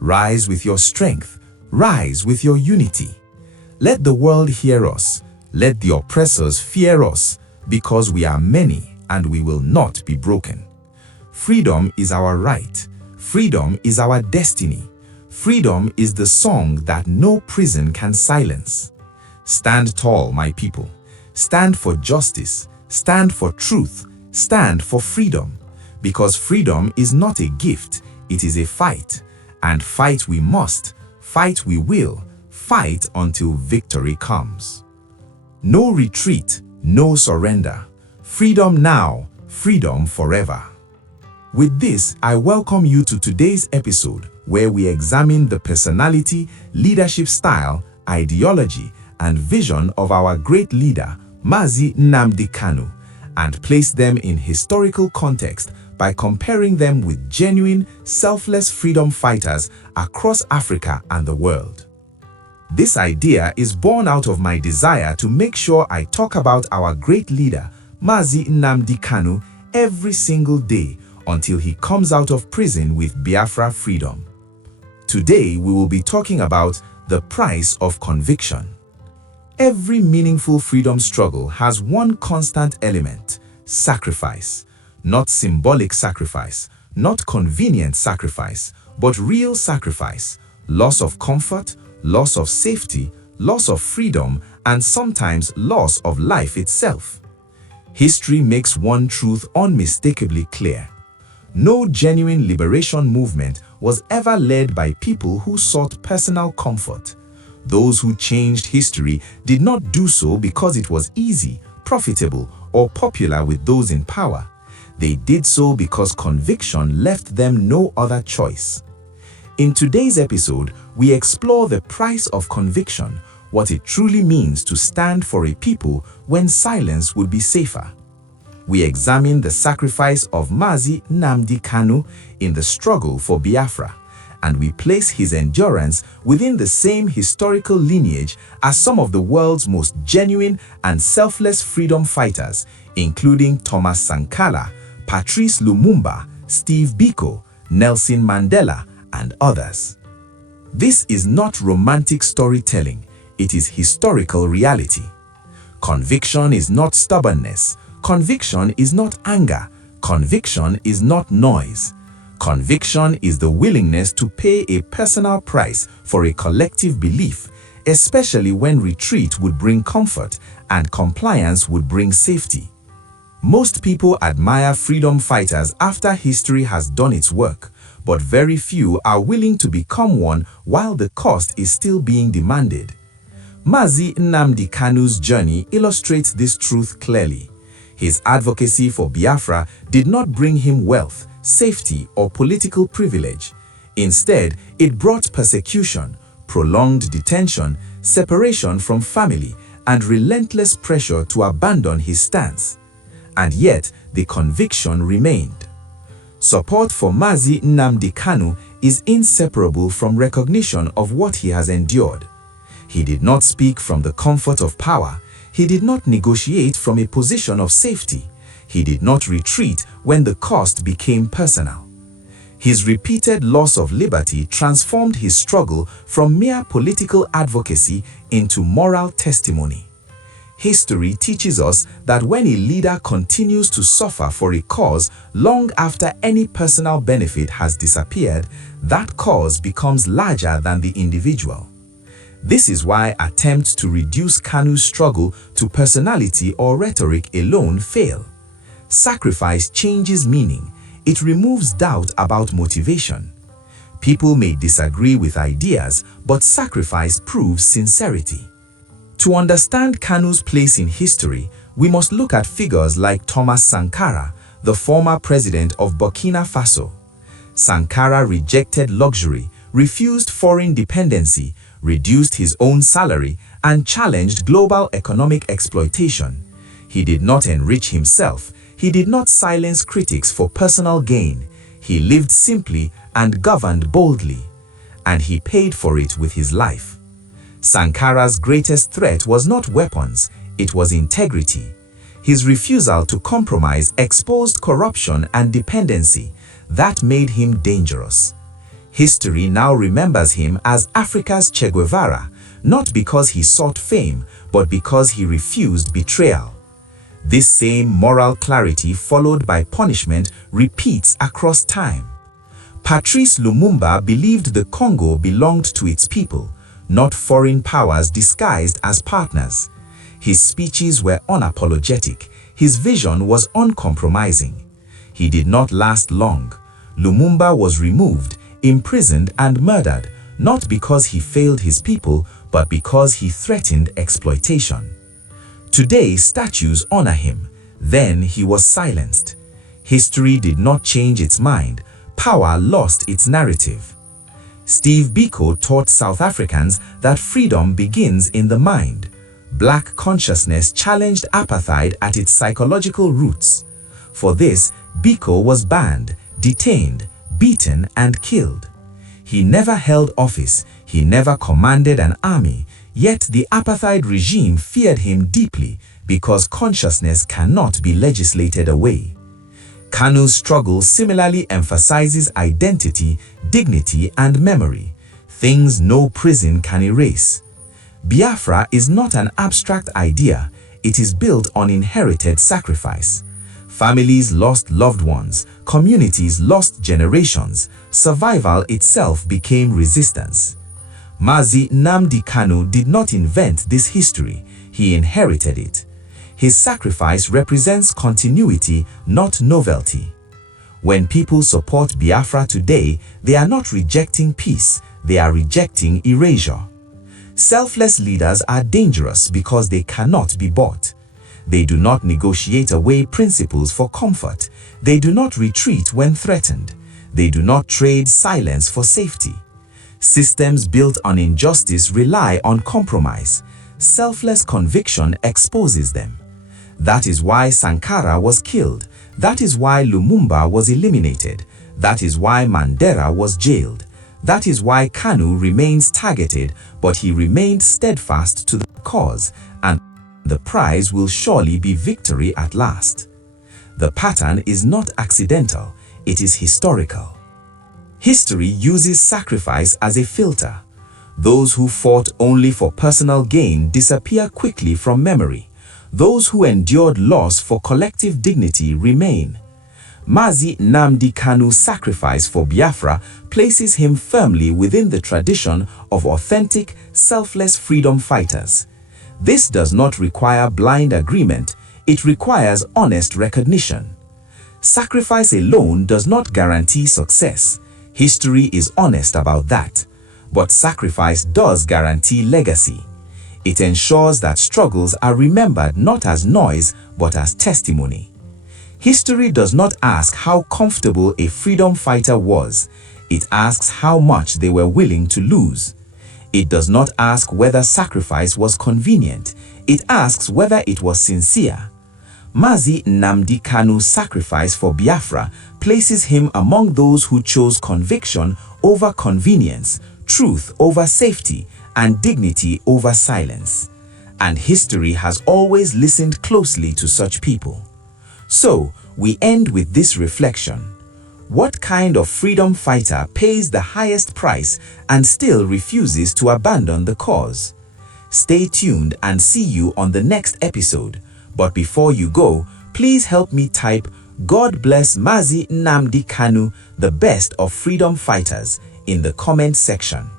Rise with your strength. Rise with your unity. Let the world hear us. Let the oppressors fear us, because we are many and we will not be broken. Freedom is our right. Freedom is our destiny. Freedom is the song that no prison can silence. Stand tall, my people. Stand for justice. Stand for truth. Stand for freedom. Because freedom is not a gift, it is a fight. And fight we must, fight we will, fight until victory comes. No retreat, no surrender. Freedom now, freedom forever. With this, I welcome you to today's episode where we examine the personality, leadership style, ideology, and vision of our great leader, Mazi Nnamdi Kanu, and place them in historical context by comparing them with genuine, selfless freedom fighters across Africa and the world. This idea is born out of my desire to make sure I talk about our great leader, Mazi Nnamdi Kanu, every single day until he comes out of prison with Biafra freedom. Today, we will be talking about the price of conviction. Every meaningful freedom struggle has one constant element: sacrifice. Not symbolic sacrifice, not convenient sacrifice, but real sacrifice. Loss of comfort, loss of safety, loss of freedom, and sometimes loss of life itself. History makes one truth unmistakably clear. No genuine liberation movement was ever led by people who sought personal comfort. Those who changed history did not do so because it was easy, profitable, or popular with those in power. They did so because conviction left them no other choice. In today's episode, we explore the price of conviction, what it truly means to stand for a people when silence would be safer. We examine the sacrifice of Mazi Nnamdi Kanu in the struggle for Biafra, and we place his endurance within the same historical lineage as some of the world's most genuine and selfless freedom fighters, including Thomas Sankara, Patrice Lumumba, Steve Biko, Nelson Mandela, and others. This is not romantic storytelling, it is historical reality. Conviction is not stubbornness. Conviction is not anger. Conviction is not noise. Conviction is the willingness to pay a personal price for a collective belief, especially when retreat would bring comfort and compliance would bring safety. Most people admire freedom fighters after history has done its work, but very few are willing to become one while the cost is still being demanded. Mazi Nnamdi Kanu's journey illustrates this truth clearly. His advocacy for Biafra did not bring him wealth, safety, or political privilege. Instead, it brought persecution, prolonged detention, separation from family, and relentless pressure to abandon his stance. And yet, the conviction remained. Support for Mazi Nnamdi Kanu is inseparable from recognition of what he has endured. He did not speak from the comfort of power. He did not negotiate from a position of safety. He did not retreat when the cost became personal. His repeated loss of liberty transformed his struggle from mere political advocacy into moral testimony. History teaches us that when a leader continues to suffer for a cause long after any personal benefit has disappeared, that cause becomes larger than the individual. This is why attempts to reduce Kanu's struggle to personality or rhetoric alone fail. Sacrifice changes meaning. It removes doubt about motivation. People may disagree with ideas, but sacrifice proves sincerity. To understand Kanu's place in history, we must look at figures like Thomas Sankara, the former president of Burkina Faso. Sankara rejected luxury, refused foreign dependency, reduced his own salary, and challenged global economic exploitation. He did not enrich himself. He did not silence critics for personal gain. He lived simply and governed boldly. And he paid for it with his life. Sankara's greatest threat was not weapons, it was integrity. His refusal to compromise exposed corruption and dependency. That made him dangerous. History now remembers him as Africa's Che Guevara, not because he sought fame, but because he refused betrayal. This same moral clarity followed by punishment repeats across time. Patrice Lumumba believed the Congo belonged to its people, not foreign powers disguised as partners. His speeches were unapologetic. His vision was uncompromising. He did not last long. Lumumba was removed, imprisoned and murdered, not because he failed his people, but because he threatened exploitation. Today, statues honor him. Then he was silenced. History did not change its mind. Power lost its narrative. Steve Biko taught South Africans that freedom begins in the mind. Black consciousness challenged apartheid at its psychological roots. For this, Biko was banned, detained, beaten and killed. He never held office, he never commanded an army, yet the apartheid regime feared him deeply because consciousness cannot be legislated away. Kanu's struggle similarly emphasizes identity, dignity and memory, things no prison can erase. Biafra is not an abstract idea, it is built on inherited sacrifice. Families lost loved ones, communities lost generations, survival itself became resistance. Mazi Nnamdi Kanu did not invent this history, he inherited it. His sacrifice represents continuity, not novelty. When people support Biafra today, they are not rejecting peace, they are rejecting erasure. Selfless leaders are dangerous because they cannot be bought. They do not negotiate away principles for comfort. They do not retreat when threatened. They do not trade silence for safety. Systems built on injustice rely on compromise. Selfless conviction exposes them. That is why Sankara was killed. That is why Lumumba was eliminated. That is why Mandela was jailed. That is why Kanu remains targeted, but he remained steadfast to the cause, and the prize will surely be victory at last. The pattern is not accidental, it is historical. History uses sacrifice as a filter. Those who fought only for personal gain disappear quickly from memory. Those who endured loss for collective dignity remain. Mazi Nnamdi Kanu's sacrifice for Biafra places him firmly within the tradition of authentic, selfless freedom fighters. This does not require blind agreement, it requires honest recognition. Sacrifice alone does not guarantee success. History is honest about that. But sacrifice does guarantee legacy. It ensures that struggles are remembered not as noise, but as testimony. History does not ask how comfortable a freedom fighter was. It asks how much they were willing to lose. It does not ask whether sacrifice was convenient. It asks whether it was sincere. Mazi Nnamdi Kanu's sacrifice for Biafra places him among those who chose conviction over convenience, truth over safety, and dignity over silence. And history has always listened closely to such people. So, we end with this reflection. What kind of freedom fighter pays the highest price and still refuses to abandon the cause? Stay tuned and see you on the next episode. But before you go, please help me type "God bless Mazi Nnamdi Kanu, the best of freedom fighters" in the comment section.